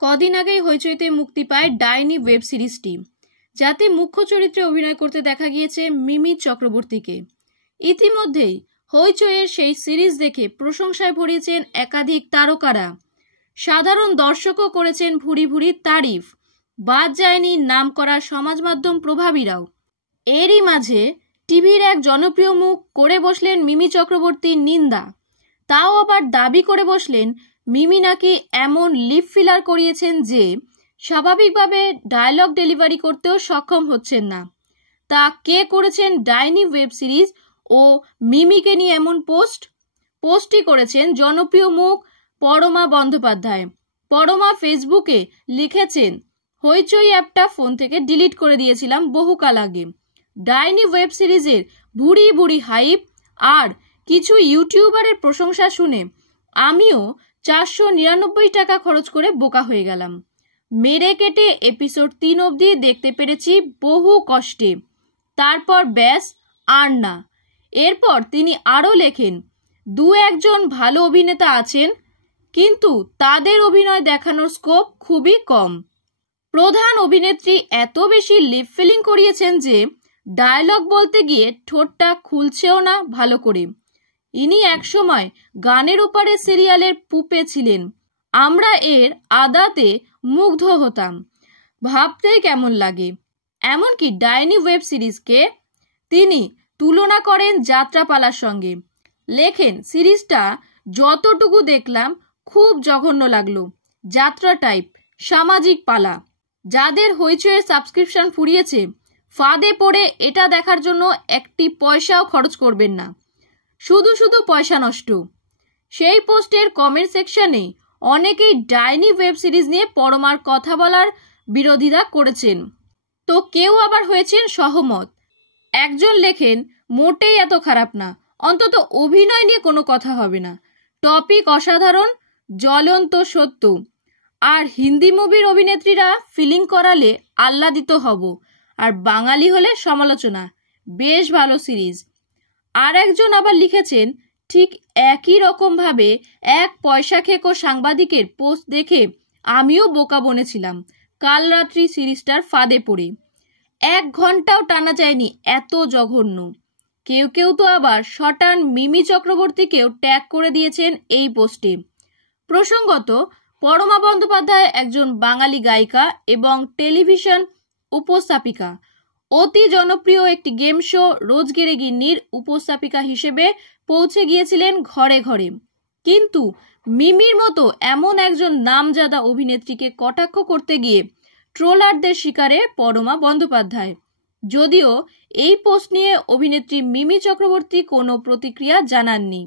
কদিন আগেই হইচইতে মুক্তি পায় ডাইনি ওয়েব সিরিজটি, যাতে মুখ্য চরিত্রে অভিনয় করতে দেখা গিয়েছে মিমি চক্রবর্তীকে। ইতিমধ্যেই হইচইয়ের সেই সিরিজ দেখে প্রশংসায় ভরিয়েছেন একাধিক তারকারা। সাধারণ দর্শকও করেছেন ভুরি ভুরি তারিফ। বাদ যায়নি নামকরা সমাজ মাধ্যম প্রভাবীরাও। এরই মাঝে টিভির এক জনপ্রিয় মুখ করে বসলেন মিমি চক্রবর্তীর নিন্দা। তাও আবার দাবি করে বসলেন মিমি নাকি এমন লিপ ফিলার করিয়েছেন যে স্বাভাবিকভাবে ডায়লগ ডেলিভারি করতেও সক্ষম হচ্ছেন না। তা কে করেছেন ডাইনি ওয়েব সিরিজ ও মিমিকে নিয়ে এমন পোস্টটি করেছেন জনপ্রিয় মুখ পরমা বন্দ্যোপাধ্যায়। পরমা ফেসবুকে লিখেছেন, হইচই অ্যাপটা ফোন থেকে ডিলিট করে দিয়েছিলাম বহুকাল আগে। ডাইনি ওয়েব সিরিজের ভুরি ভুরি হাইপ আর কিছু ইউটিউবারের প্রশংসা শুনে আমিও 499 টাকা খরচ করে বোকা হয়ে গেলাম। মেরে কেটে এপিসোড 3 অবধি দেখতে পেরেছি বহু কষ্টে। তারপর ব্যাস আর না। এরপর তিনি আরও লেখেন, 2-1 ভালো অভিনেতা আছেন, কিন্তু তাদের অভিনয় দেখানোর স্কোপ খুবই কম। প্রধান অভিনেত্রী এত বেশি লিপ ফিলিং করিয়েছেন যে ডায়লগ বলতে গিয়ে ঠোঁটটা খুলছেও না ভালো করে। ইনি একসময় গানের ওপারে সিরিয়ালের পুপে ছিলেন। আমরা এর আদাতে মুগ্ধ হতাম। ভাবতেই কেমন লাগে। এমনকি ডাইনি ওয়েব সিরিজকে তিনি তুলনা করেন যাত্রাপালার সঙ্গে। লেখেন, সিরিজটা যতটুকু দেখলাম খুব জঘন্য লাগলো। যাত্রা টাইপ, সামাজিক পালা। যাদের হইচইয়ের সাবস্ক্রিপশন ফুরিয়েছে, ফাঁদে পড়ে এটা দেখার জন্য একটি পয়সাও খরচ করবেন না। শুধু শুধু পয়সা নষ্ট। সেই পোস্টের কমেন্ট সেকশনে অনেকেই ডাইনি ওয়েব সিরিজ নিয়ে পরমার কথা বলার বিরোধিতা করেছেন, তো কেউ আবার হয়েছেন সহমত। একজন লেখেন, মোটেই এত খারাপ না, অন্তত অভিনয় নিয়ে কোনো কথা হবে না, টপিক অসাধারণ, জ্বলন্ত সত্য, আর হিন্দি মুভির অভিনেত্রীরা ফিলিং করালে আহ্লাদিত হব, আর বাঙালি হলে সমালোচনা, বেশ ভালো সিরিজ। আর একজন আবার লিখেছেন, ঠিক একই রকমভাবে এক পয়সা খেকো সাংবাদিকের পোস্ট দেখে আমিও বোকা বনেছিলাম কাল রাত্রি সিরিজটার ফাঁদে পড়ে। 1 ঘন্টাও টানা যায়নি, এত জঘন্য। কেউ কেউ তো আবার শটান মিমি চক্রবর্তীকেও ট্যাগ করে দিয়েছেন এই পোস্টে। প্রসঙ্গত, পরমা বন্দ্যোপাধ্যায় একজন বাঙালি গায়িকা এবং টেলিভিশন উপস্থাপিকা। অতি জনপ্রিয় একটি গেম শো রোজগেরে গিন্নির উপস্থাপিকা হিসেবে পৌঁছে গিয়েছিলেন ঘরে ঘরে। কিন্তু মিমির মতো এমন একজন নামজাদা অভিনেত্রীকে কটাক্ষ করতে গিয়ে ট্রোলারদের শিকারে পরমা বন্দ্যোপাধ্যায়। যদিও এই পোস্ট নিয়ে অভিনেত্রী মিমি চক্রবর্তী কোনো প্রতিক্রিয়া জানাননি।